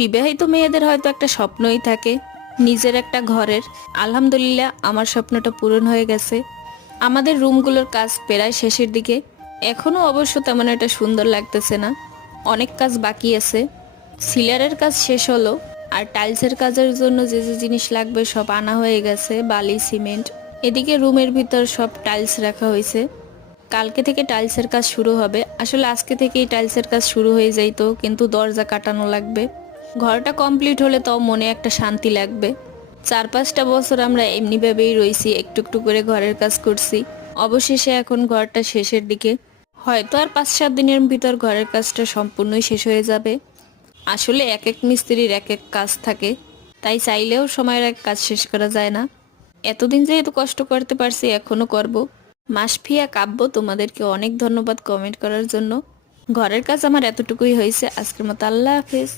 বিবাহিত মেয়েদের হয়তো একটা স্বপ্নই থাকে নিজের একটা ঘরের। আলহামদুলিল্লাহ আমার স্বপ্নটা পূরণ হয়ে গেছে। আমাদের রুমগুলোর কাজ প্রায় শেষের দিকে। এখনো অবশ্য তেমন একটা সুন্দর লাগতেছে না, অনেক কাজ বাকি আছে। সিলারের কাজ শেষ হলো, আর টাইলসের কাজের জন্য যে যে জিনিস লাগবে সব আনা হয়ে গেছে, বালি, সিমেন্ট। এদিকে রুমের ভিতর সব টাইলস রাখা হয়েছে। কালকে থেকে টাইলসের কাজ শুরু হবে। আসলে আজকে থেকেই টাইলসের কাজ শুরু হয়ে যাইতো, কিন্তু দরজা কাটানো লাগবে। ঘরটা কমপ্লিট হলে তাও মনে একটা শান্তি লাগবে। 4-5টা বছর আমরা এমনিভাবেই রইছি, একটু একটু করে ঘরের কাজ করছি। অবশেষে এখন ঘরটা শেষের দিকে। হয়তো আর 5-7 দিনের ভিতর ঘরের কাজটা সম্পূর্ণই শেষ হয়ে যাবে। আসলে এক এক মিস্ত্রির এক এক কাজ থাকে, তাই চাইলেও সময়ের এক কাজ শেষ করা যায় না। এতদিন যেহেতু কষ্ট করতে পারছি, এখনো করব। মাসফিয়া কাব্য, তোমাদেরকে অনেক ধন্যবাদ কমেন্ট করার জন্য। ঘরের কাজ আমার এতটুকুই হয়েছে। আজকের মতো আল্লাহ হাফেজ।